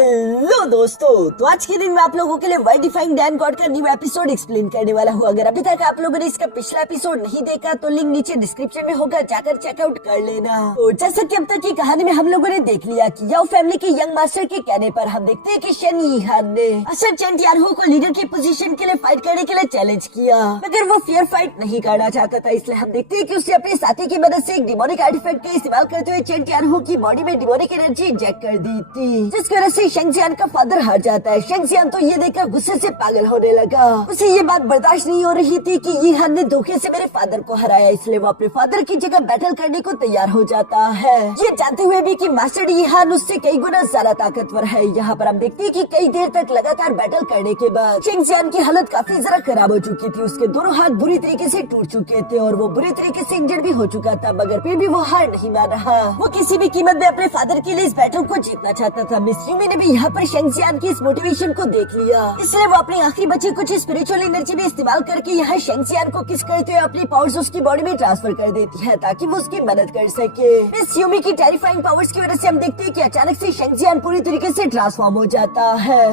Hello दोस्तों, तो आज के दिन में आप लोगों के लिए वाई डिफाइंग डैन गॉड का न्यू एपिसोड एक्सप्लेन करने वाला हूँ। अगर अभी तक आप लोगों ने इसका पिछला एपिसोड नहीं देखा तो लिंक नीचे डिस्क्रिप्शन में होगा, जाकर चेकआउट कर लेना। तो जैसा कि अब तक की कहानी में हम लोगों ने देख लिया कि याओ फैमिली के यंग मास्टर के कहने पर हम देखते हैं कि शन यीहान ने असर चेन तियानहो को लीडर की पोजीशन के लिए फाइट करने के लिए चैलेंज किया, मगर वो फेयर फाइट नहीं करना चाहता था। इसलिए हम देखते हैं कि उसने अपने साथी की मदद से एक डिमोनिक आर्टिफैक्ट का इस्तेमाल करते हुए चेन तियानहो की बॉडी में डिमोनिक एनर्जी इंजेक्ट कर दी थी, जिसकी वजह से शेंग जियान का फादर हार जाता है। शेंग जियान तो ये देखकर गुस्से से पागल होने लगा। उसे ये बात बर्दाश्त नहीं हो रही थी कि यीहान ने धोखे से मेरे फादर को हराया, इसलिए वो अपने फादर की जगह बैटल करने को तैयार हो जाता है, ये जानते हुए भी कि मास्टर यीहान उससे कई गुना ज्यादा ताकतवर है। यहाँ पर हम देखते हैं कि कई देर तक लगातार बैटल करने के बाद शेंग जियान की हालत काफी ज्यादा खराब हो चुकी थी। उसके दोनों हाथ बुरी तरीके से टूट चुके थे और वो बुरी तरीके से इंजर्ड भी हो चुका था, मगर फिर भी वो हार नहीं मान रहा। वो किसी भी कीमत में अपने फादर के लिए इस बैटल को जीतना चाहता था। मिस यूमी ने भी यहाँ पर शेंग जियान की इस मोटिवेशन को देख लिया, इसलिए वो अपनी आखिरी बची कुछ स्पिरिचुअल एनर्जी भी इस्तेमाल करके यहाँ शेंग जियान को किस करते हुए अपनी पावर्स उसकी बॉडी में ट्रांसफर कर देती है ताकि वो उसकी मदद कर सके। मिस यूमी की टेरिफाइंग पावर्स की वजह से हम देखते हैं कि अचानक से शेंग जियान पूरी तरीके से ट्रांसफॉर्म हो जाता है।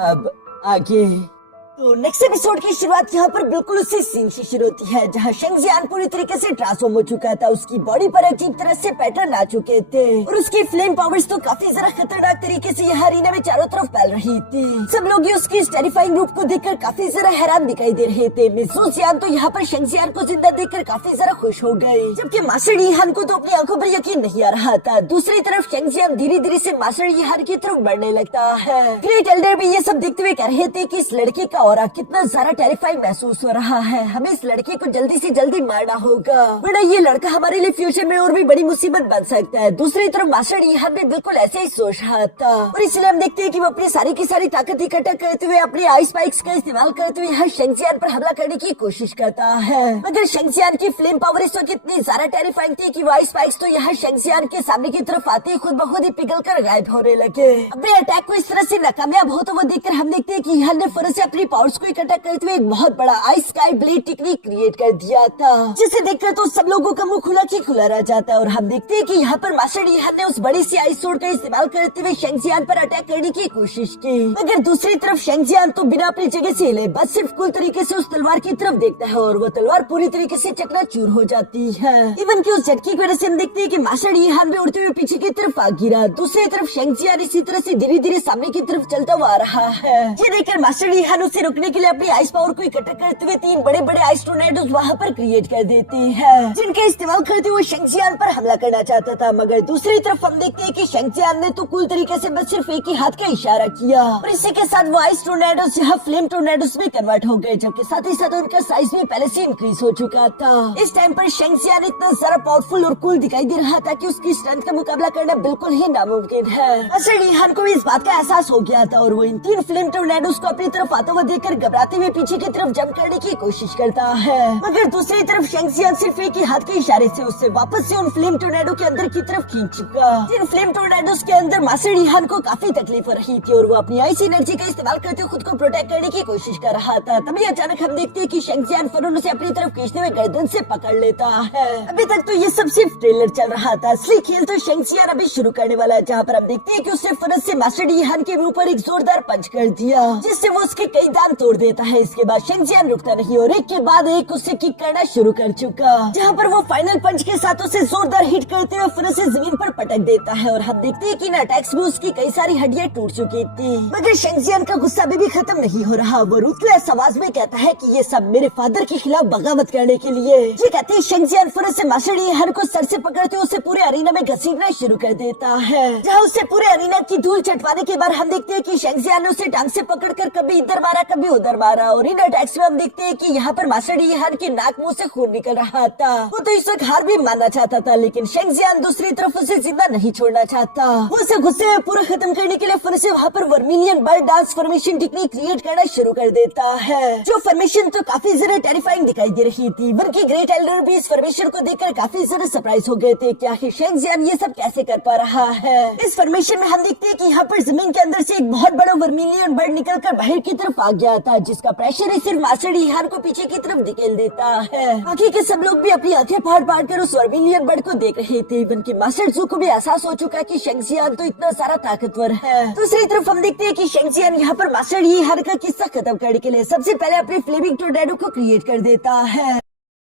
अब आगे तो नेक्स्ट एपिसोड की शुरुआत यहाँ पर बिल्कुल उसी सीन से शुरू होती है जहाँ शेंग जियान पूरी तरीके से ट्रांसफॉर्म हो चुका था। उसकी बॉडी पर अजीब तरह से पैटर्न आ चुके थे और उसकी फ्लेम पावर्स तो काफी जरा खतरनाक तरीके से यहाँ अरीना में चारों तरफ फैल रही थी। सब लोग उसकी इस टेरिफाइंग रूप को देखकर काफी जरा हैरान दिखाई दे रहे थे। मिस जू जियान तो यहाँ पर शेंग जियान को जिंदा देखकर काफी जरा खुश हो गए, जबकि मास्टर यीहान को तो अपनी आंखों पर यकीन नहीं आ रहा था। दूसरी तरफ शेंग जियान धीरे धीरे से मास्टर यीहान की तरफ बढ़ने लगता है। ग्रेट एल्डर भी ये सब देखते हुए कह रहे थे कि इस लड़के का ऑरा कितना टेरिफाइंग महसूस हो रहा है, हमें इस लड़के को जल्दी से जल्दी मारना होगा, वरना ये लड़का हमारे लिए फ्यूचर में और भी बड़ी मुसीबत बन सकता है। दूसरी तरफ मास्टर यीहान भी बिल्कुल ऐसे ही सोच रहा था और इसलिए हम देखते हैं कि वो अपनी सारी की सारी ताकत इकट्ठा करते हुए अपने आइस स्पाइक्स का इस्तेमाल करते हुए यहाँ शेंग जियान पर हमला करने की कोशिश करता है, मगर शेंग जियान की फ्लेम पावर इस वक्त इतनी ज्यादा टेरिफाइंग थी कि वो आइस स्पाइक्स तो यहाँ शेंग जियान के सामने की तरफ आते ही खुद ब खुद ही पिघल कर गायब होने लगे। अपने अटैक को इस तरह से नाकामयाब हो तो वो देखकर हम देखते हैं कि यीहान ने फिर से अपनी पावर्स को इकट्ठा करते हुए एक बहुत बड़ा ice sky blade technique create कर दिया था, जिसे देखकर तो सब लोगों का मुंह खुला की खुला रह जाता है। और हम देखते हैं कि यहाँ पर मास्टर यीहान ने उस बड़ी सी आइस सोर्ड का इस्तेमाल करते हुए शेंग जियान पर अटैक करने की कोशिश की, मगर दूसरी तरफ शेंग जियान तो बिना अपनी जगह से हिले बस सिर्फ कुल तरीके से उस तलवार की तरफ देखता है और वो तलवार पूरी तरीके से चकनाचूर हो जाती है। इवन की उस झटके की वजह से हम देखते हैं कि मास्टर यीहान भी उड़ते हुए पीछे की तरफ आ गिरा। दूसरी तरफ शेंग जियान इसी तरह से धीरे धीरे सामने की तरफ चलता हुआ आ रहा है। ये देखकर मास्टर यीहान उसे रोकने के लिए अपनी आइस पावर को इकट्ठा करते हुए तीन बड़े बड़े आइस टोर्नेडोज वहाँ पर क्रिएट कर देते हैं, जिनका इस्तेमाल करते हुए शेंग जियान पर हमला करना चाहता था, मगर दूसरी तरफ हम देखते हैं कि शेंग जियान ने तो कुल तरीके से बस सिर्फ एक ही हाथ का इशारा किया और इसी के साथ वो आइस टोर्नेडोज यहाँ फ्लेम टोर्नेडोज में कन्वर्ट हो गए, जबकि साथ ही साथ उनका साइज भी पहले से इंक्रीज हो चुका था। इस टाइम पर शेंग जियान इतना ज्यादा पावरफुल और कूल दिखाई दे रहा था कि उसकी स्ट्रेंथ का मुकाबला करना बिल्कुल ही नामुमकिन है। मास्टर यीहान को भी इस बात का एहसास हो गया था और वो इन तीन फ्लेम टोर्नेडोज को अपनी तरफ आता हुआ देखकर घबराते हुए पीछे की तरफ जंप करने की कोशिश करता है, मगर दूसरी तरफ शेंग जियान सिर्फ एक ही हाथ के इशारे से उससे वापस से उन फ्लेम टोर्नेडो के अंदर की तरफ खींच चुका। जिन फ्लेम टोर्नेडोज के अंदर मास्टर यीहान को काफी तकलीफ हो रही थी और वो अपनी आइस एनर्जी का इस्तेमाल करते हुए खुद को प्रोटेक्ट करने की कोशिश कर रहा था। तभी अचानक हम देखते हैं कि शेंग जियान फौरन उसे अपनी तरफ खींचते हुए गर्दन से पकड़ लेता है। अभी तक तो ये सब सिर्फ ट्रेलर चल रहा था, असली खेल तो शेंग जियान अभी शुरू करने वाला है, जहाँ पर हम देखते हैं कि उसने फौरन से मास्टर यीहान के ऊपर एक जोरदार पंच कर दिया, जिससे वो उसके कई दांत तोड़ देता है। इसके बाद शेंग जियान रुकता नहीं और एक के बाद एक उससे किक करना शुरू कर चुका, जहाँ पर वो फाइनल पंच के साथ उसे जोरदार हिट करते हुए फिर से जमीन पर पटक देता है और हम देखते हैं कि इन अटैक्स में उसकी कई सारी हड्डियां टूट चुकी थी, मगर शेंग जियान का गुस्सा अभी भी खत्म नहीं हो रहा। वो रूथलेस आवाज में कहता है कि ये सब मेरे फादर के खिलाफ बगावत करने के लिए। ये कहते हैं शेंग जियान फिर से मास्टर यीहान को सर से पकड़ते उसे पूरे अरीना में घसीटना शुरू कर देता है, जहाँ उससे पूरे अरीना की धूल चटवाने के बाद हम देखते हैं कि शेंग जियान ने उसे टांग से पकड़कर कभी इधर मारा कभी उधर मारा और इन अटैक्स में हम देखते हैं कि यहाँ पर मास्टर यीहान के नाक मुंह से खून निकल रहा था। वो तो इस वक्त हार भी मानना चाहता था, लेकिन शेंग जियान दूसरी तरफ उसे जिंदा नहीं छोड़ना चाहता। वो उसे गुस्से में पूरा खत्म करने के लिए फिर से वहाँ पर vermilion bird dance formation technique create करना शुरू कर देता है, जो फॉर्मेशन तो काफी ज्यादा टेरिफाइंग दिखाई दे रही थी। बल्कि ग्रेट एल्डर भी इस फॉर्मेशन को देखकर काफी ज्यादा सरप्राइज हो गए थे कि आखिर शेंग जियान ये सब कैसे कर पा रहा है। इस फॉर्मेशन में हम देखते हैं कि यहाँ पर जमीन के अंदर से एक बहुत बड़ा वर्मिलियन बर्ड निकल कर बाहर की तरफ आ गया था, जिसका प्रेशर ही सिर्फ मास्टर ईहान को पीछे की तरफ धकेल देता है। बाकी के सब लोग भी अपनी आंखें फाड़ कर उस वर्मिलियन बर्ड को देख रहे थे। इवन कि मास्टर जू को भी एहसास हो चुका कि शेंगजियान तो इतना सारा ताकतवर है। दूसरी तरफ हम देखते हैं कि शेंगजियान यहाँ पर मास्टर ईहान का किस्सा खत्म करने के लिए सबसे पहले अपनी फ्लेमिंग टोर्नेडो को क्रिएट कर देता है।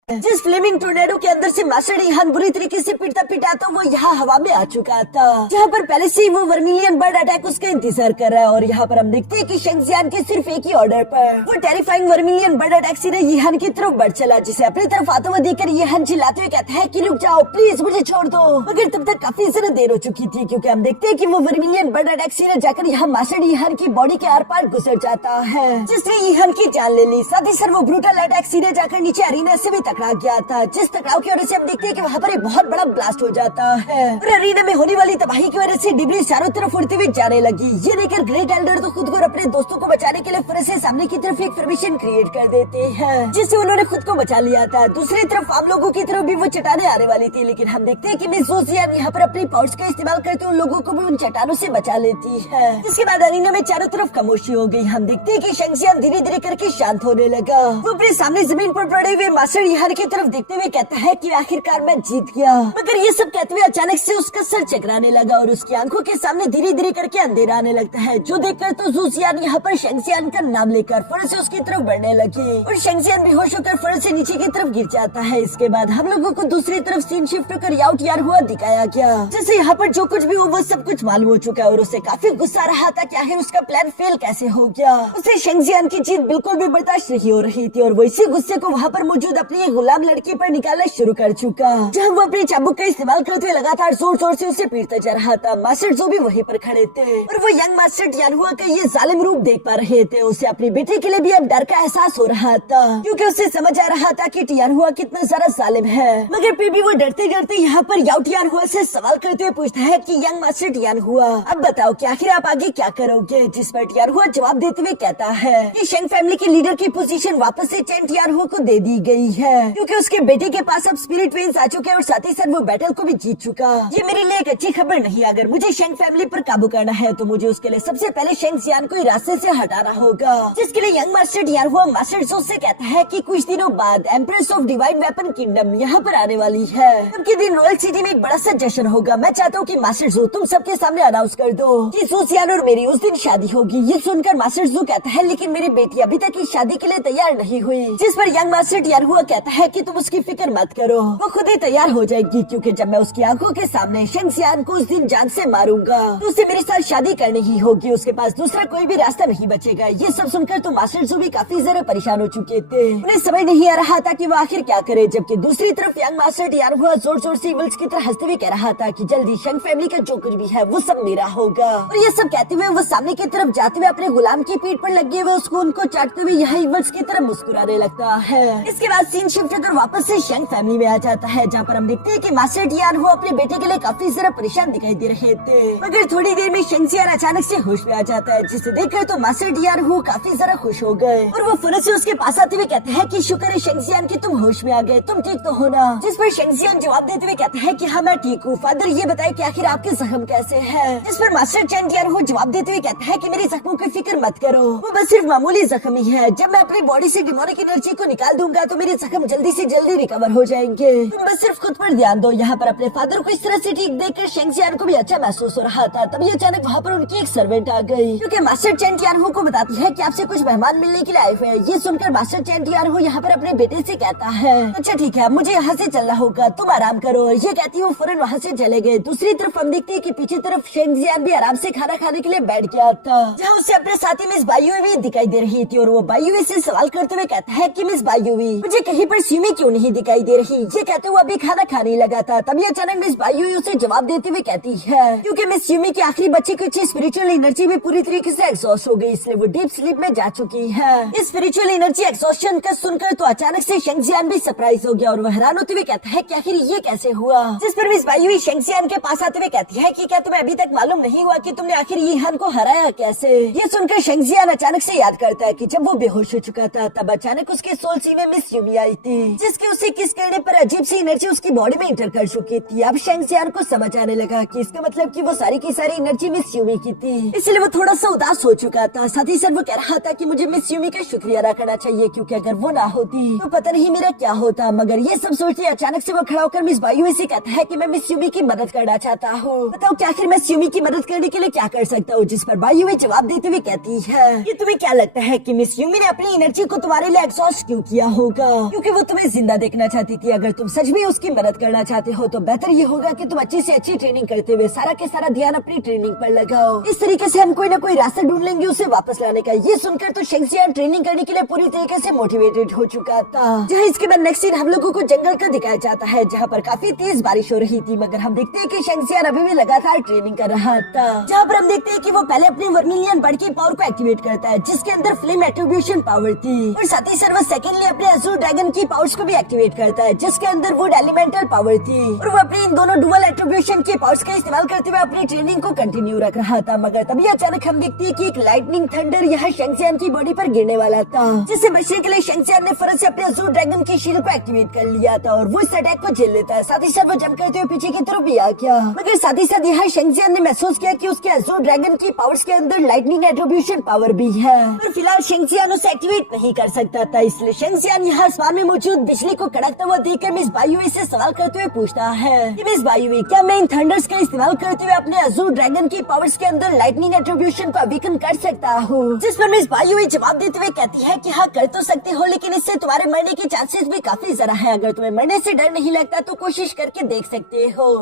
जिस फ्लेमिंग टोर्नेडो के अंदर से मास्टर ईहान बुरी तरीके से पिटता पिटाता वो यहाँ हवा में आ चुका था, जहाँ पर पहले से ही वो वर्मिलियन बर्ड अटैक उसका इंतजार कर रहा है। और यहाँ पर हम देखते हैं कि शेंगजियान के सिर्फ एक ही ऑर्डर पर वो टेरिफाइंग वर्मिलियन बर्ड अटैक सीधे ईहान की तरफ बढ़ चला, जिसे अपनी तरफ आता हुआ देखकर ईहान चिल्लाते हुए कहता है कि रुक जाओ प्लीज, मुझे छोड़ दो। मगर तब तक काफी ज्यादा देर हो चुकी थी, क्योंकि हम देखते हैं कि वो वर्मिलियन बर्ड अटैक सीधे जाकर यहाँ मास्टर ईहान की बॉडी के आर पार गुजर जाता है, जिसने ईहान की जान ले ली। साथ ही सर वो ब्रूटल अटैक सीधे जाकर नीचे अरीना से भी टकरा गया था, जिस टकराव की वजह से हम देखते हैं कि वहाँ पर एक बहुत बड़ा ब्लास्ट हो जाता है और अरीना में होने वाली तबाही की वजह से डिब्री चारों तरफ उड़ती हुई जाने लगी। ये देखकर ग्रेट एल्डर तो खुद को और अपने दोस्तों को बचाने के लिए फिर से सामने की तरफ एक फॉर्मेशन क्रिएट कर देते हैं, जिससे उन्होंने खुद को बचा लिया था। दूसरी तरफ आम लोगों की तरफ भी वो चट्टानें आने वाली थी, लेकिन हम देखते हैं कि मिस जोसियान यहाँ पर अपनी पावर्स का इस्तेमाल करते हुए लोगों को भी उन चट्टानों से बचा लेती है। जिसके बाद अरीना में चारों तरफ खामोशी हो गई। हम देखते हैं कि शेंगजियान धीरे धीरे करके शांत होने लगा। वो अपने सामने जमीन पर पड़े हुए मास्टर ईहान की तरफ देखते हुए कहता है कि आखिरकार मैं जीत गया। मगर ये सब कहते हुए अचानक से उसका सर चकराने लगा और उसकी आंखों के सामने धीरे धीरे करके अंधेरा आने लगता है, जो देखकर तो जोसियान यहाँ पर शेंगजियान का नाम लेकर फौरन से उसकी तरफ बढ़ने लगी और शेंगजियान बेहोश होकर फौरन से नीचे की तरफ गिर जाता है। इसके बाद हम लोगों को दूसरी तरफ सीन शिफ्ट होकर याउट यार हुआ दिखाया गया, जैसे यहाँ पर जो कुछ भी हो वो सब कुछ मालूम हो चुका है और उसे काफी गुस्सा रहा था कि आखिर उसका प्लान फेल कैसे हो गया। उसे शेंगजियान की जीत बिल्कुल भी बर्दाश्त नहीं हो रही थी और वो इसी गुस्से को वहाँ पर मौजूद अपनी एक गुलाम लड़की पर निकालना शुरू कर चुका, जहाँ वो अपने चाबुक का इस्तेमाल करते हुए लगातार जोर जोर से उसे पीटता जा रहा था। मास्टर जो भी वहीं पर खड़े थे और वो यंग मास्टर टियानहुआ का ये जालिम रूप देख पा रहे थे। उसे अपनी बेटी के लिए भी अब डर का एहसास हो रहा था, क्योंकि उसे समझ आ रहा था कि टियानहुआ कितना ज्यादा जालिम है। मगर फिर भी वो डरते डरते यहाँ पर याओ टियानहुआ से सवाल करते हुए पूछता है कि यंग मास्टर टियानहुआ, अब बताओ कि आखिर आप आगे क्या करोगे। जिस पर टियानहुआ जवाब देते हुए कहता है कि शेंग फैमिली के लीडर की पोजीशन वापस से चेन टियानहुआ को दे दी गई है, क्योंकि उसके बेटे के पास अब स्पिरिट वेन्स आ चुके हैं और साथ ही साथ वो बैटल को भी जीत चुका। ये मेरे लिए एक अच्छी खबर नहीं। अगर मुझे शेंग फैमिली पर काबू करना है तो मुझे उसके लिए सबसे पहले शेंगजियान को रास्ते से हटाना होगा, जिसके लिए यंग मास्टर टियानहुआ मास्टर जो से कहता है कि कुछ दिनों बाद empress of divine weapon kingdom यहाँ पर आने वाली है। तब के दिन रॉयल सिटी में एक बड़ा सा जश्न होगा। मैं चाहता हूँ कि मास्टर जो तुम सबके सामने अनाउंस कर दो कि जोसियान और मेरी उस दिन शादी होगी। ये सुनकर मास्टर जो कहता है लेकिन मेरी बेटी अभी तक इस शादी के लिए तैयार नहीं हुई, जिस पर यंग मास्टर टियानहुआ कहता है कि तुम उसकी फिक्र मत करो, वो खुद ही तैयार हो जाएगी, क्योंकि जब मैं उसकी आंखों के सामने शेंगजियान को उस दिन जान से मारूंगा तो उसे मेरे साथ शादी करनी ही होगी। उसके पास दूसरा कोई भी रास्ता नहीं बचेगा। ये सब सुनकर तो मास्टर जो भी काफी ज्यादा परेशान हो चुके थे। उन्हें समझ नहीं आ रहा था कि वो आखिर क्या करे, जबकि दूसरी तरफ यंग मास्टर टियानहुआ जोर जोर से इविल्स की तरह हंसते हुए कह रहा था कि जल्दी शेंग फैमिली का जो कुछ भी है वो सब मेरा होगा। और ये सब कहते हुए वो सामने की तरफ जाते हुए अपने गुलाम की पीठ पर लगे हुए उसको उनको चाटते हुए यहाँ इविल्स की तरफ मुस्कुराने लगता है। इसके बाद सीन शिफ्ट होकर वापस से शेंग फैमिली में आ जाता है, जहाँ पर हम देखते हैं कि मास्टर टियानहुआ अपने बेटे के लिए काफी ज्यादा परेशान दिखाई दे रहे थे। मगर थोड़ी देर में शेंगजियान अचानक से होश में आ जाता है, जिसे देखकर तो मास्टर टियानहुआ काफी ज्यादा खुश हो गए और वो फौरन से उसके पास आते हुए कहते हैं कि शुक्र है शेंगजियान कि तुम होश में आ गए, तुम ठीक तो हो ना। जिस पर शेंगजियान जवाब देते हुए कहते हैं कि हाँ मैं ठीक हूँ। फादर ये बताए कि आखिर आपके जख्म कैसे हैं। जिस पर मास्टर चेन टियानहुआ जवाब देते हुए कहता है कि मेरे जख्मों की फिक्र मत करो, वो बस सिर्फ मामूली जख्म ही है। जब मैं अपनी बॉडी से डिमोनिक एनर्जी को निकाल दूंगा तो मेरे जख्म जल्दी से जल्दी रिकवर हो जाएंगे। तुम बस सिर्फ खुद पर ध्यान दो। यहाँ पर अपने फादर को इस तरह से ठीक देखकर शेंगजियान को भी अच्छा महसूस हो रहा था। तभी अचानक वहाँ पर उनकी एक सर्वेंट आ गई, क्योंकि मास्टर चेन टियानहुआ को बताती है कि आपसे कुछ मेहमान मिलने के लिए आए हुए हैं। ये सुनकर मास्टर चेन टियानहुआ यहाँ पर अपने बेटे से कहता है अच्छा ठीक है, मुझे यहाँ से चलना होगा, तुम आराम करो। ये कहती है वो फौरन वहाँ से चले गए। दूसरी तरफ हम देखते हैं कि पीछे तरफ शेंगजियान भी आराम से खाना खाने के लिए बैठ गया था, जहाँ उसे अपने साथी मिस बायुई भी दिखाई दे रही थी और वो बायुई से सवाल करते हुए कहता है कि मिस बायुई मुझे कहीं पर स्यूमी क्यों नहीं दिखाई दे रही। ये कहते हुए अभी खाना खाने लगा था। तभी अचानक मिस बायुई उसे जवाब देते हुए कहती है क्योंकि मिस स्यूमी के आखिरी बच्चे की स्पिरिचुअल एनर्जी भी पूरी तरीके से एग्जॉस्ट हो गई, इसलिए वो डीप स्लीप में जा चुकी है। इस स्पिरिचुअल एनर्जी एग्जॉस्शन का सुनकर तो अचानक से शेंगजियान भी सरप्राइज हो गया और वह हैरान होते हुए कहता है कि आखिर ये कैसे हुआ। जिस पर मिस बायुई शेंगजियान के पास आते हुए कहती है कि क्या तुम्हें अभी तक मालूम नहीं हुआ कि तुमने आखिर ईहान को हराया कैसे। ये सुनकर शेंगजियान अचानक से याद करता है कि जब वो बेहोश हो चुका था तब अचानक उसके सोल सी में मिस यूमी आई थी। थी, जिसके उसे किस करने पर अजीब सी एनर्जी उसकी बॉडी में इंटर कर चुकी थी। अब शेंगसियान को समझ आने लगा कि इसका मतलब कि वो सारी की सारी एनर्जी मिस यूमी की थी, इसलिए वो थोड़ा सा उदास हो चुका था। साथ ही साथ वो कह रहा था कि मुझे मिस यूमी का शुक्रिया अदा करना चाहिए, क्योंकि अगर वो ना होती तो पता नहीं मेरा क्या होता। मगर ये सब सोचते अचानक से वो खड़ा होकर मिस बायुई से कहता है कि मैं मिस यूमी की मदद करना चाहता हूँ, बताओ क्या आखिर मैं यूमी की मदद करने के लिए क्या कर सकता हूँ। जिस पर बायुई जवाब देते हुए कहती है कि तुम्हें क्या लगता है कि मिस यूमी ने अपनी एनर्जी को तुम्हारे लिए एग्जॉस्ट क्यों किया होगा? क्योंकि वो तुम्हें जिंदा देखना चाहती थी। अगर तुम सच में उसकी मदद करना चाहते हो तो बेहतर ये होगा कि तुम अच्छी से अच्छी ट्रेनिंग करते हुए सारा के सारा ध्यान अपनी ट्रेनिंग पर लगाओ। इस तरीके से हम कोई ना कोई रास्ता ढूंढ लेंगे उसे वापस लाने का। ये सुनकर तो शेंगसियान ट्रेनिंग करने के लिए पूरी तरीके से मोटिवेटेड हो चुका था। जहाँ इसके बाद नेक्स्ट सीन हम लोगों को जंगल का दिखाया जाता है, जहाँ पर काफी तेज बारिश हो रही थी। मगर हम देखते हैं कि शेंगसियान अभी भी लगातार ट्रेनिंग कर रहा था, जहाँ पर हम देखते हैं कि वो पहले अपनी वर्मिलियन बर्ड की पावर को एक्टिवेट करता है, जिसके अंदर फ्लेम एट्रीब्यूशन पावर थी, और साथ ही साथ वो सेकेंडली अपने अज़ूर ड्रैगन की पावर्स को भी एक्टिवेट करता है, जिसके अंदर वुड एलिमेंटल पावर थी, और वो अपनी इन दोनों डुअल एट्रीब्यूशन के पावर्स का इस्तेमाल करते हुए अपनी ट्रेनिंग को कंटिन्यू रख रहा था। मगर तभी अचानक हम देखते हैं कि एक लाइटनिंग थंडर यहाँ शेंगसियान की बॉडी पर गिरने वाला था, जिसे बचने के लिए शेंगसियान ने फौरन से अपने अज़ूर ड्रैगन की शील्ड को एक्टिवेट कर लिया था, और वो इस अटैक को झेल लेता है। साथ ही साथ वो जंप करते हुए पीछे की तरफ भी आ गया। मगर साथ ही साथ यहाँ शेंगसियान ने महसूस किया कि उसके अज़ूर ड्रैगन की पावर्स के अंदर लाइटनिंग एट्रीब्यूशन पावर भी है, पर फिलहाल शेंगसियान उसे एक्टिवेट नहीं कर सकता था। इसलिए शेंगसियान यहाँ आसमान में मौजूद बिजली को कड़कता हुआ देखकर मिस बायुई से सवाल करते हुए पूछता है कि मिस बायुई, क्या मैं इन थंडर्स का इस्तेमाल करते हुए अपने अज़ूर ड्रैगन की पावर्स के अंदर लाइटनिंग एट्रीब्यूशन को अवेकन कर सकता हूँ? जिस पर मिस बायुई जवाब देते हुए कहती है कि हाँ कर तो सकते हो, लेकिन इससे तुम्हारे मरने के चांसेस भी काफी ज्यादा है। अगर तुम्हें मरने से डर नहीं लगता तो कोशिश करके देख सकते हो।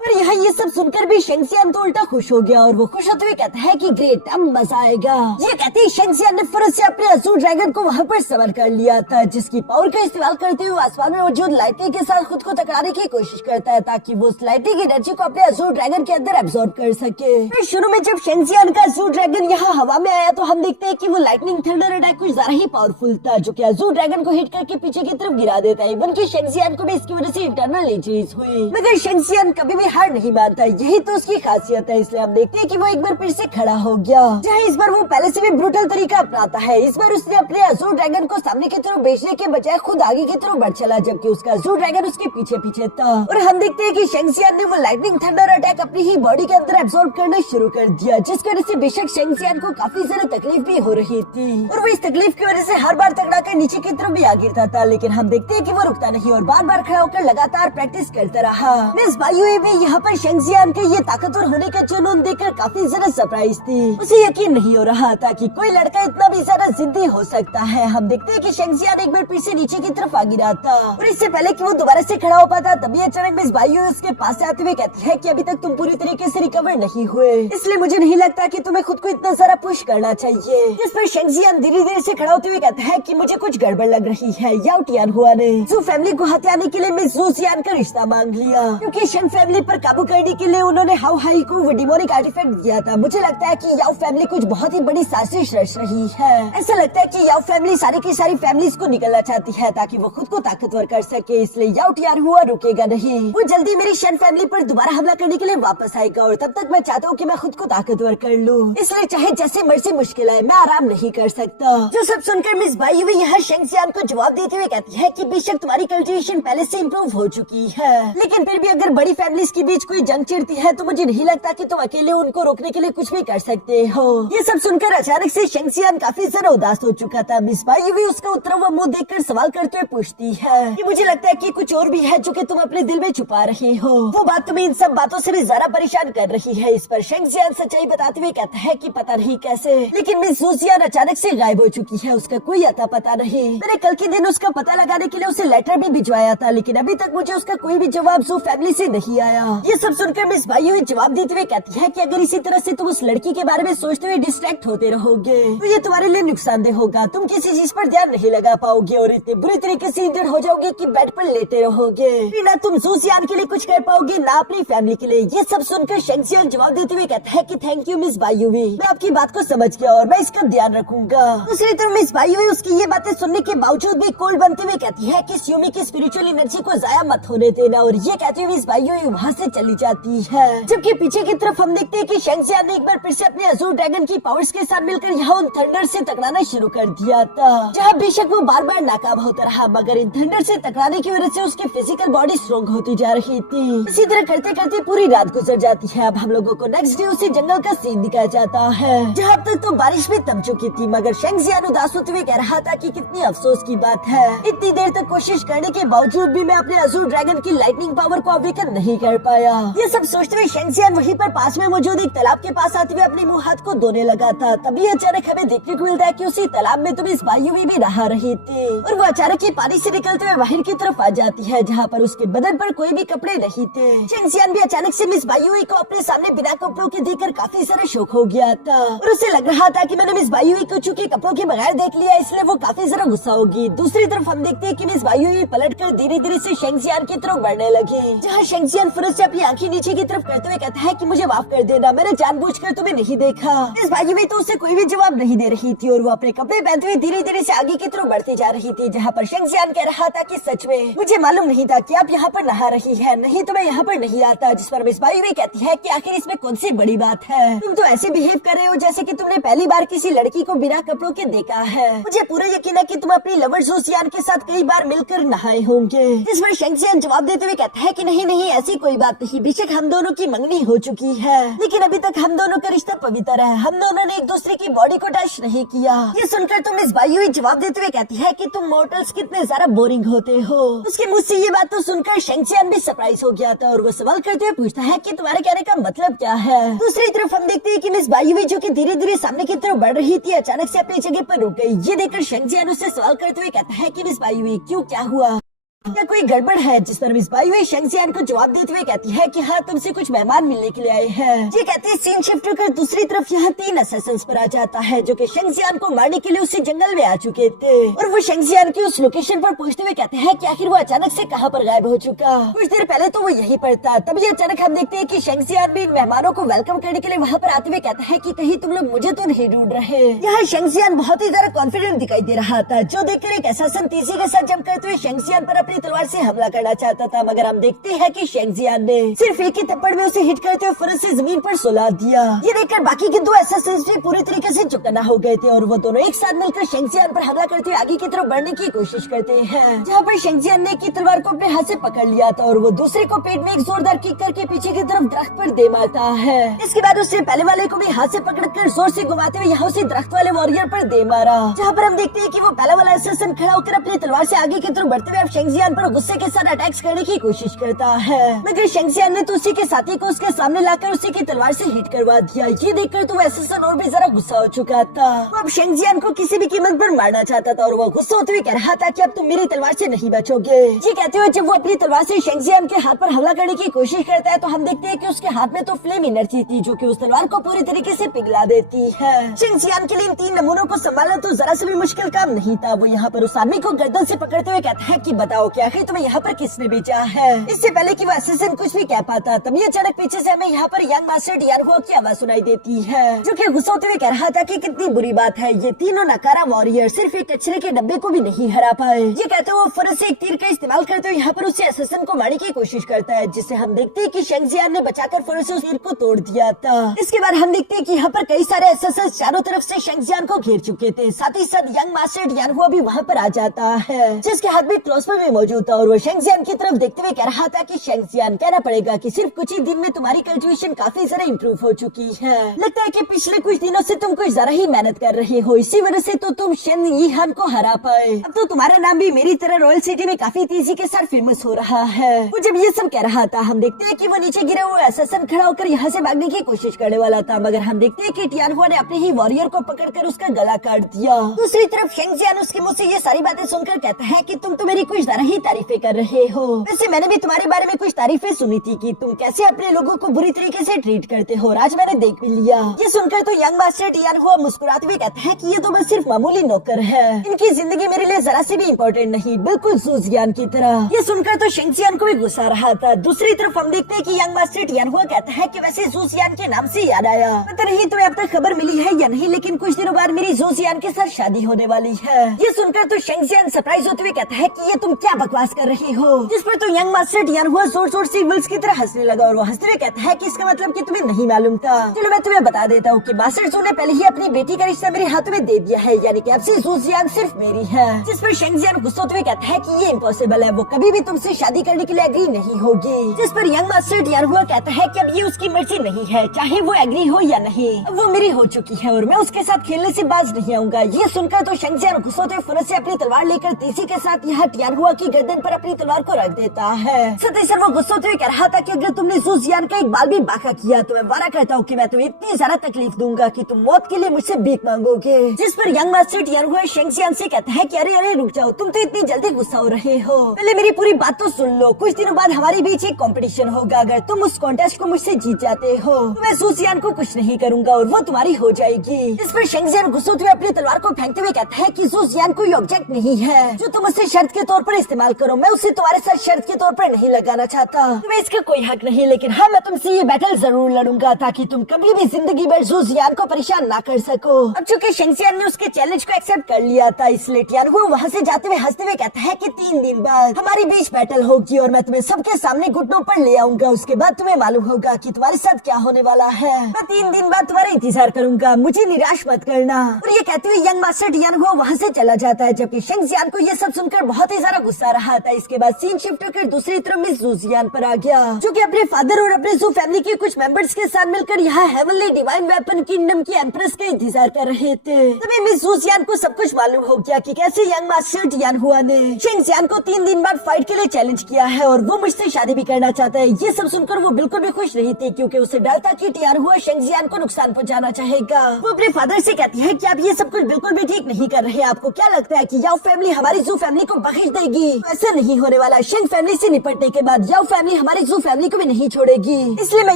पर यहाँ ये सब सुनकर भी शेंगसियान तो उल्टा खुश हो गया, और वो खुश होते हुए कहता है कि ग्रेट, अब मजा आएगा। ये कहते ही शेंगसियान ने फौरन से अपने अज़ूर ड्रैगन को वहाँ पर सवार कर लिया था, जिसकी पावर का इस्तेमाल करते हुए आसमान में मौजूद लाइटनिंग के साथ खुद को टकराने की कोशिश करता है, ताकि वो उस लाइटनिंग एनर्जी को अपने अज़ूर ड्रैगन के अंदर एब्सॉर्ब कर सके। फिर शुरू में जब शेंगसियान का अज़ूर ड्रैगन यहाँ हवा में आया तो हम देखते हैं कि वो लाइटनिंग थंडर अटैक कुछ ज्यादा ही पावरफुल था, जो कि अज़ूर ड्रैगन को हिट करके पीछे की तरफ गिरा देता है। इवन की शेंगसियान को भी इसकी वजह से इंटरनल इंजरीज हुई, मगर शेंगसियान कभी भी हार नहीं मानता, यही तो उसकी खासियत है। इसलिए हम देखते हैं कि वो एक बार फिर से खड़ा हो गया, जहाँ इस बार वो पहले से भी ब्रूटल तरीका अपनाता है। इस बार उसने अपने अज़ूर ड्रैगन को सामने की तरफ भेजने के बजाय खुद आगे की तरफ बढ़ चला, जबकि उसका अज़ूर ड्रैगन उसके पीछे पीछे था। और हम देखते हैं कि शेंगसियान ने वो लाइटनिंग थंडर अटैक अपनी ही बॉडी के अंदर एब्सॉर्ब करना शुरू कर दिया, जिसकी वजह से बेशक शेंगसियान को काफी ज्यादा तकलीफ भी हो रही थी, और वो इस तकलीफ की वजह से हर बार तगड़ा कर नीचे की तरफ भी आ गिरता था। लेकिन हम देखते हैं कि वो रुकता नहीं और बार बार खड़ा होकर लगातार प्रैक्टिस करता रहा। मिस बायुई भी यहाँ पर शेंगसियान के ये ताकतवर होने का जुनून देखकर काफी ज्यादा सरप्राइज थी। उसे यकीन नहीं हो रहा था कि कोई लड़का इतना भी ज्यादा जिद्दी हो सकता है। हम देखते हैं कि शेंगसियान एक बार फिर से नीचे की तरफ आ गिरा था, और इससे पहले कि वो दोबारा से खड़ा हो पाता तभी अचानक मिस बायुई उसके पास से आते हुए कहती है कि अभी तक तुम पूरी तरीके से रिकवर नहीं हुए, इसलिए मुझे नहीं लगता कि तुम्हें खुद को इतना सारा पुश करना चाहिए। जिस पर शेंगसियान धीरे धीरे से खड़ा होते हुए कहता है कि मुझे कुछ गड़बड़ लग रही है। याओ टियानहुआ ने ज़ू फैमिली को हथियाने के लिए मिस ज़ू सियान का रिश्ता मांग लिया, क्योंकि शेंग फैमिली पर काबू करने के लिए उन्होंने हाउ हाई को वो डिमोनिक आर्टिफैक्ट दिया था। मुझे लगता है कि याओ फैमिली कुछ बहुत ही बड़ी साजिश रच रही है। ऐसा लगता है कि याओ फैमिली सारी की सारी फैमिलीज को निकलना चाहती है ताकि वो खुद को ताकतवर कर सके, इसलिए याओ टियानहुआ रुकेगा नहीं। वो जल्दी मेरी शेन फैमिली पर दोबारा हमला करने के लिए वापस आएगा, और तब तक मैं चाहता हूँ कि मैं खुद को ताकतवर कर लूँ, इसलिए चाहे जैसे मर्जी मुश्किल है मैं आराम नहीं कर सकता। जो सब सुनकर मिस बायुई यहाँ शेंगसियान को जवाब देते हुए कहती है कि बेशक तुम्हारी कल्टीवेशन पहले से इम्प्रूव हो चुकी है, लेकिन फिर भी अगर बड़ी फैमिलीज के बीच कोई जंग छिड़ती है तो मुझे नहीं लगता कि तुम अकेले उनको रोकने के लिए कुछ भी कर सकते हो। ये सब सुनकर अचानक से शेंगसियान काफी ज्यादा उदास हो चुका था। मिस बायुई उसका उतरा हुआ मुंह देखकर सवाल करते हुए पूछती है कि मुझे लगता है कि कुछ और भी है जो कि तुम अपने दिल में छुपा रहे हो। वो बात तुम्हें इन सब बातों से भी ज्यादा परेशान कर रही है। इस पर शेंगसियान सच्चाई बताते हुए कहता है कि पता नहीं कैसे, लेकिन मिस ज़ूसियान अचानक से गायब हो चुकी है। उसका कोई अता पता नहीं। मैंने कल के दिन उसका पता लगाने के लिए उसे लेटर भी भिजवाया था, लेकिन अभी तक मुझे उसका कोई भी जवाब ज़ू फैमिली से नहीं आया। ये सब सुनकर मिस बायुई जवाब देते हुए कहती है कि अगर इसी तरह से तुम उस लड़की के बारे में सोचते हुए डिस्ट्रैक्ट होते रहोगे तो ये तुम्हारे लिए नुकसानदेह होगा। तुम किसी चीज पर ध्यान नहीं लगा पाओगे और इतने बुरी तरीके से इंजर्ड हो जाओगे कि बेड पर लेटे रहोगे। फिर ना तुम ज़ूसियान के लिए कुछ कर पाओगे ना अपनी फैमिली के लिए। ये सब सुनकर शेंगसियान जवाब देते हुए कहता है कि थैंक यू मिस बायुई, मैं आपकी बात को समझ गया और मैं इसका ध्यान रखूंगा। दूसरी तरफ मिस बायुई उसकी ये बातें सुनने के बावजूद भी कोल्ड बनते हुए कहती है कि स्यूमी की स्पिरिचुअल एनर्जी को जाया मत होने देना, और ये कहते हुए मिस बायुई वहाँ से चली जाती है। जबकि पीछे की तरफ हम देखते हैं कि शेंगजियान ने एक बार फिर से अपने अज़ूर ड्रैगन की पावर्स के साथ मिलकर यहाँ उन थंडर से टकराना शुरू कर दिया था, जहाँ बेशक वो बार बार नाकाम होता रहा, मगर इन थंडर से टकराने की वजह से उसकी फिजिकल बॉडी स्ट्रॉन्ग होती जा रही थी। इसी तरह करते करते पूरी रात गुजर जाती है। अब हम लोगों को नेक्स्ट डे उसी जंगल का सीन दिखाया जाता है, जहाँ तक तो बारिश भी थम चुकी थी, मगर शेंगजियान उदास होते हुए कह रहा था कि कितनी अफसोस की बात है, इतनी देर तक कोशिश करने के बावजूद भी मैं अपने अज़ूर ड्रैगन की लाइटनिंग पावर को अवेकन नहीं कर पाया। ये सब सोचते हुए शेंगजियान वहीं पर पास में मौजूद एक तालाब के पास आते हुए अपने मुंह हाथ को धोने लगा था। तभी अचानक हमें देखने को मिलता है कि उसी तालाब में तुम इस बायुवी भी नहा रही थी, और वो अचानक ही पानी से निकलते हुए बाहर की तरफ आ जाती है, जहाँ पर उसके बदन पर कोई भी कपड़े नहीं थे। शेंगजियान भी अचानक से मिस बायुवी को अपने सामने बिना कपड़ों के देखकर काफी सारा शौक हो गया था, और उसे लग रहा था कि मैंने मिस बायुवी को चूंकि कपड़ों के बगैर देख लिया, इसलिए वो काफी सारा गुस्सा होगी। दूसरी तरफ हम देखते हैं कि मिस बायुवी पलटकर धीरे धीरे से शेंगजियान की तरफ बढ़ने लगी, जहाँ शेंगजियान फुर्सत से अपनी आंखें नीचे की तरफ करते हुए कहता है कि मुझे माफ कर देना, मैंने जानबूझकर तुम्हें नहीं देखा। मिस बायुवी तो उसे कोई भी जवाब नहीं दे रही थी, और वो अपने कपड़े पहनते हुए धीरे धीरे से आगे की तरफ बढ़ती जा रही थी, जहाँ पर शेंगजियान कह रहा था कि सच में मुझे मालूम नहीं था कि आप यहाँ पर नहा रही है, नहीं तो मैं यहाँ पर नहीं आता। जिस पर मिस बायुवी कहती है कि आखिर इसमें कौन सी बड़ी बात है, तुम तो ऐसे बिहेव कर रहे हो जैसे कि तुमने पहली बार किसी लड़की को बिना कपड़ों के देखा है। मुझे पूरा यकीन है कि तुम अपनी लवर जोसियान के साथ कई बार मिलकर नहाए होंगे। जिस पर शेंगजियान जवाब देते हुए कहता है कि नहीं नहीं, ऐसी कोई बात नहीं, बेशक हम दोनों की मंगनी हो चुकी है, लेकिन अभी तक हम दोनों का रिश्ता पवित्र है, हम दोनों ने एक दूसरे की बॉडी को टच नहीं किया। ये सुनकर तुम मिस बायुवी जवाब देते हुए कहती है कि तुम मॉर्टल्स कितने ज्यादा बोरिंग होते हो। उसके मुझ से ये बात तो सुनकर शेंगजियान भी सरप्राइज हो गया था, और वो सवाल करते हुए पूछता है कि तुम्हारे कहने का मतलब क्या है। दूसरी तरफ हम देखते हैं कि मिस बायुवी जो कि धीरे धीरे सामने की तरफ बढ़ रही थी, अचानक से अपनी जगह पर रुक गई। ये देखकर शेंगजियान उससे सवाल करते हुए कहता है कि मिस बायुवी क्यों, क्या हुआ, क्या कोई गड़बड़ है। जिस पर मिस बायुवी शेंगजियान को जवाब देते हुए कहती है कि हाँ, तुमसे कुछ मेहमान मिलने के लिए आए हैं। ये कहते हैं सीन शिफ्ट कर दूसरी तरफ यहाँ 3 असैसिन्स पर आ जाता है, जो कि शेंगजियान को मारने के लिए उसी जंगल में आ चुके थे, और वो शेंगजियान की उस लोकेशन पर पहुँचते हुए कहते हैं कि आखिर वो अचानक से कहाँ पर गायब हो चुका। कुछ देर पहले तो वो यहीं पर था, तभी अचानक हम देखते हैं कि शेंगजियान भी इन मेहमानों को वेलकम करने के लिए वहाँ पर आते हुए कहता है कि कहीं तुम लोग मुझे तो नहीं ढूंढ रहे। यहाँ शेंगजियान बहुत ही ज्यादा कॉन्फिडेंट दिखाई दे रहा था, जो देखकर एक असैसिन तेजी के साथ जंप करते हुए शेंगजियान पर अपनी तलवार से हमला करना चाहता था, मगर हम देखते हैं कि शेंगजियान ने सिर्फ एक ही थप्पड़ में उसे हिट करते हुए फौरन से जमीन पर सुला दिया। ये देखकर बाकी के 2 असैसिन्स भी पूरी तरीके से चौकन्ना हो गए थे, और वो दोनों एक साथ मिलकर शेंगजियान पर हमला करते हुए आगे की तरफ बढ़ने की कोशिश करते हैं, जहाँ पर शेंगजियान ने की तलवार को अपने हाथ से पकड़ लिया था, और वो दूसरे को पेट में एक जोरदार किक करके पीछे की तरफ दरख्त पर दे मारता है। इसके बाद उसने पहले वाले को भी हाथ से पकड़कर जोर से घुमाते हुए यहाँ उसी दरख्त वाले वॉरियर पर दे मारा, जहाँ पर हम देखते हैं कि वो पहला वाला असैसिन खड़ा होकर अपनी तलवार से आगे की तरफ बढ़ते हुए अब शेंगजियान पर गुस्से के साथ अटैक्स करने की कोशिश करता है, मगर शेंगजियान ने तो उसी के साथी को उसके सामने लाकर उसी की तलवार से हिट करवा दिया। ये देखकर तो असैसिन और भी जरा गुस्सा हो चुका था, वो अब शेंगजियान को किसी भी कीमत पर मारना चाहता था, और वो गुस्सा होते हुए कह रहा था कि अब तुम मेरी तलवार से नहीं बचोगे। ये कहते हुए जब वो अपनी तलवार से शेंगजियान के हाथ पर हमला करने की कोशिश करता है, तो हम देखते हैं कि उसके हाथ में तो फ्लेम एनर्जी थी, जो कि उस तलवार को पूरी तरीके से पिघला देती है। शेंगजियान के लिए इन 3 नमूनों को संभालना तो जरा से भी मुश्किल काम नहीं था। वो यहाँ पर उस आदमी को गर्दन से पकड़ते हुए कहता है कि बताओ कि आखिर तुम्हें यहाँ पर किसने भेजा है। इससे पहले कि वो असैसिन कुछ भी कह पाता, तभी अचानक पीछे से हमें यहाँ पर यंग मास्टर डियागो की आवाज सुनाई देती है, जो कि गुस्सा होते हुए कह रहा था कि कितनी बुरी बात है, ये तीनों नकारा वॉरियर सिर्फ एक कचरे के डब्बे को भी नहीं हरा पाए। ये कहते हुए फौरन से एक तीर का इस्तेमाल करते हुए यहाँ पर उसे असैसिन को मारने की कोशिश करता है, जिससे हम देखते हैं कि शेंगजियान ने बचाकर फौरन से उस तीर को तोड़ दिया था। इसके बाद हम देखते हैं कि यहाँ पर कई सारे असैसिन चारों तरफ से शेंगजियान को घेर चुके थे, साथ ही साथ यंग मास्टर डियागो भी वहाँ पर आ जाता है, जिसके हाथ में क्लोजर में मौजूद था, और वो शेंगजियान की तरफ देखते हुए कह रहा था कि शेंगजियान, कहना पड़ेगा कि सिर्फ कुछ ही दिन में तुम्हारी कल्टीवेशन काफी ज्यादा इम्प्रूव हो चुकी है। लगता है कि पिछले कुछ दिनों से तुम कुछ ज्यादा ही मेहनत कर रहे हो, इसी वजह से तो तुम शेन यीहान को हरा पाए। अब तो तुम्हारा नाम भी मेरी तरह रॉयल सिटी में काफी तेजी के साथ फेमस हो रहा है। वो जब ये सब कह रहा था, हम देखते हैं कि वो नीचे गिरे हुए असैसिन खड़ा होकर यहाँ से भागने की कोशिश करने वाला था, मगर हम देखते हैं कि डियागो ने अपने ही वॉरियर को पकड़कर उसका गला काट दिया। दूसरी तरफ शेंगजियान उसके मुंह से ये सारी बातें सुनकर कहता है कि तुम तो मेरी कुछ ज्यादा ही तारीफें कर रहे हो। वैसे मैंने भी तुम्हारे बारे में कुछ तारीफें सुनी थी कि तुम कैसे अपने लोगों को बुरी तरीके से ट्रीट करते हो, आज मैंने देख भी लिया। ये सुनकर तो यंग मास्टर डियागो मुस्कुराते हुए कहता है कि ये तो बस सिर्फ मामूली नौकर है, इनकी जिंदगी मेरे लिए जरा सी भी इम्पोर्टेंट नहीं, बिल्कुल ज़ूज़ियान की तरह। ये सुनकर तो शेंगजियान को भी गुस्सा रहा था। दूसरी तरफ हम देखते हैं कि यंग मास्टर डियागो कहता है कि वैसे ज़ूज़ियान के नाम से याद आया, पता नहीं तुम्हें अब तक खबर मिली है या नहीं, लेकिन कुछ दिनों बाद मेरी ज़ूज़ियान के साथ शादी होने वाली है। ये सुनकर तो शेंगजियान सरप्राइज होते हुए कहता है कि ये तुम क्या क्या बकवास कर रही हो। जिस पर तो यंग मास्टर टियान हुआ जोर जोर से वुल्स की तरह हंसने लगा और वो हंसते हुए कहता है कि इसका मतलब कि तुम्हें नहीं मालूम था। चलो मैं तुम्हें बता देता हूँ कि मास्टर जू ने पहले ही अपनी बेटी का रिश्ता मेरे हाथों में दे दिया है, यानी कि अब से जू जियान सिर्फ मेरी है। जिस पर शेंग जियान गुस्सा होते हुए कहता है कि ये इम्पॉसिबल है, वो कभी भी तुमसे शादी करने के लिए एग्री नहीं होगी। जिस पर यंग मास्टर टियान हुआ कहता है कि अब ये उसकी मर्जी नहीं है, चाहे वो एग्री हो या नहीं, अब वो मेरी हो चुकी है और मैं उसके साथ खेलने से बाज नहीं आऊंगा। ये सुनकर तो शेंग जियान गुस्सा होते हुए फुरत से अपनी तलवार लेकर तेजी के साथ यहाँ टियान हुआ की गर्दन पर अपनी तलवार को रख देता है। सतीसर वो गुस्सा होते हुए कह रहा था कि अगर तुमने जू जियान का एक बाल भी बाका किया तो मैं वादा करता हूँ कि मैं तुम्हें इतनी ज्यादा तकलीफ दूंगा कि तुम मौत के लिए मुझसे भीख मांगोगे। जिस पर यंग मास्टर टियान हुआ शेंग जियान से कहता है कि अरे अरे रुक जाओ, तुम तो इतनी जल्दी गुस्सा हो रहे हो, पहले मेरी पूरी बात तो सुन लो। कुछ दिनों बाद हमारे बीच एक कंपटीशन होगा, अगर तुम उस कॉन्टेस्ट को मुझसे जीत जाते हो तो मैं जू जियान को कुछ नहीं करूंगा और वो तुम्हारी हो जाएगी। इस पर शेंग जियान गुस्सा होते हुए अपनी तलवार को फेंकते हुए कहता है कि जू जियान कोई ऑब्जेक्ट नहीं है जो तुम उससे शर्त के तौर पर इस्तेमाल करो, मैं उसे तुम्हारे साथ शर्त के तौर पर नहीं लगाना चाहता, तुम्हें इसका कोई हक नहीं, लेकिन हाँ मैं तुमसे ये बैटल जरूर लड़ूंगा ताकि तुम कभी भी जिंदगी भर जू जियान को परेशान ना कर सको। अब चूंकि शेंग जियान ने उसके चैलेंज को एक्सेप्ट कर लिया था, इसलिए टियान हुआ वहाँ से जाते हुए हंसते हुए कहता है कि 3 दिन बाद हमारी बीच बैटल होगी और मैं तुम्हें सबके सामने घुटनों पर ले आऊंगा, उसके बाद तुम्हें मालूम होगा कि तुम्हारे साथ क्या होने वाला है। मैं 3 दिन बाद तुम्हारा इंतजार करूंगा, मुझे निराश मत करना। और ये कहते हुए यंग मास्टर टियान हुआ वहाँ से चला जाता है, जबकि शेंग जियान को ये सब सुनकर बहुत ही ज्यादा गुस्सा रहा था। इसके बाद सीन शिफ्ट होकर दूसरी तरफ मिस जू जियान पर आ गया, जो कि अपने फादर और अपने जू फैमिली के कुछ मेंबर्स के साथ मिलकर यहाँ हेवनली डिवाइन वेपन किंगडम की एम्प्रेस का इंतजार कर रहे थे। तभी मिस जू जियान को सब कुछ मालूम हो गया कि कैसे यंग मास्टर टियान हुआ ने शेंग जियान को 3 दिन बाद फाइट के लिए चैलेंज किया है और वो मुझसे शादी भी करना चाहता है। ये सब सुनकर वो बिल्कुल भी खुश नहीं थी, क्योंकि उसे डर था कि टियान हुआ शेंग जियान को नुकसान पहुंचाना चाहेगा। वो अपने फादर से कहती है कि आप ये सब कुछ बिल्कुल भी ठीक नहीं कर रहे। आपको क्या लगता है कि याओ फैमिली हमारी जू फैमिली को बख्श देगी? ऐसा नहीं होने वाला। शेंग फैमिली से निपटने के बाद याओ फैमिली हमारी जू फैमिली को भी नहीं छोड़ेगी, इसलिए मैं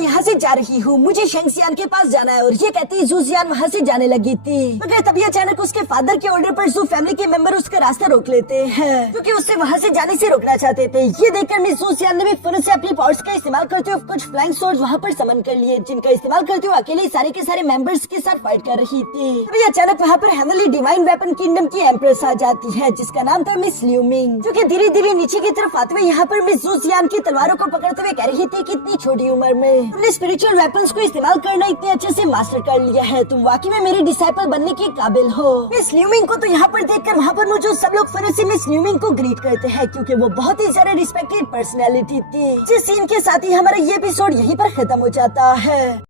यहाँ से जा रही हूँ, मुझे शेंग जियान के पास जाना है। और ये कहती जू जियान वहाँ से जाने लगी थी, मगर तभी अचानक उसके फादर के ऑर्डर पर जू फैमिली के मेंबर उसका रास्ता रोक लेते हैं, क्योंकि उससे वहाँ से जाने से रोकना चाहते थे। ये देखकर मिस जू जियान ने भी फौरन से अपनी पावर्स का इस्तेमाल करते हुए कुछ फ्लाइंग सोर्स वहाँ पर समन कर लिए, जिनका इस्तेमाल करते हुए अकेले सारे के सारे मेंबर्स के साथ फाइट कर रही थी। तभी अचानक वहाँ पर हेवनली डिवाइन वेपन किंगडम की एम्प्रेस आ जाती है, जिसका नाम था मिस ल्यूमिंग, जो कि धीरे धीरे नीचे की तरफ आते हुए यहाँ पर मिस जू जियान की तलवारों को पकड़ते हुए कह रही थी कि इतनी छोटी उम्र में तुमने स्पिरिचुअल वेपन्स को इस्तेमाल करना इतने अच्छे से मास्टर कर लिया है, तुम वाकई में मेरी डिसाइपल बनने के काबिल हो। मिस ल्यूमिंग को तो यहाँ पर देखकर वहाँ पर मौजूद सब लोग फिर से मिस ल्यूमिंग को ग्रीट करते हैं, क्योंकि वो बहुत ही ज्यादा रिस्पेक्टेड पर्सनैलिटी थी। जिस सीन के साथ ही हमारा ये एपिसोड यहीं पर खत्म हो जाता है।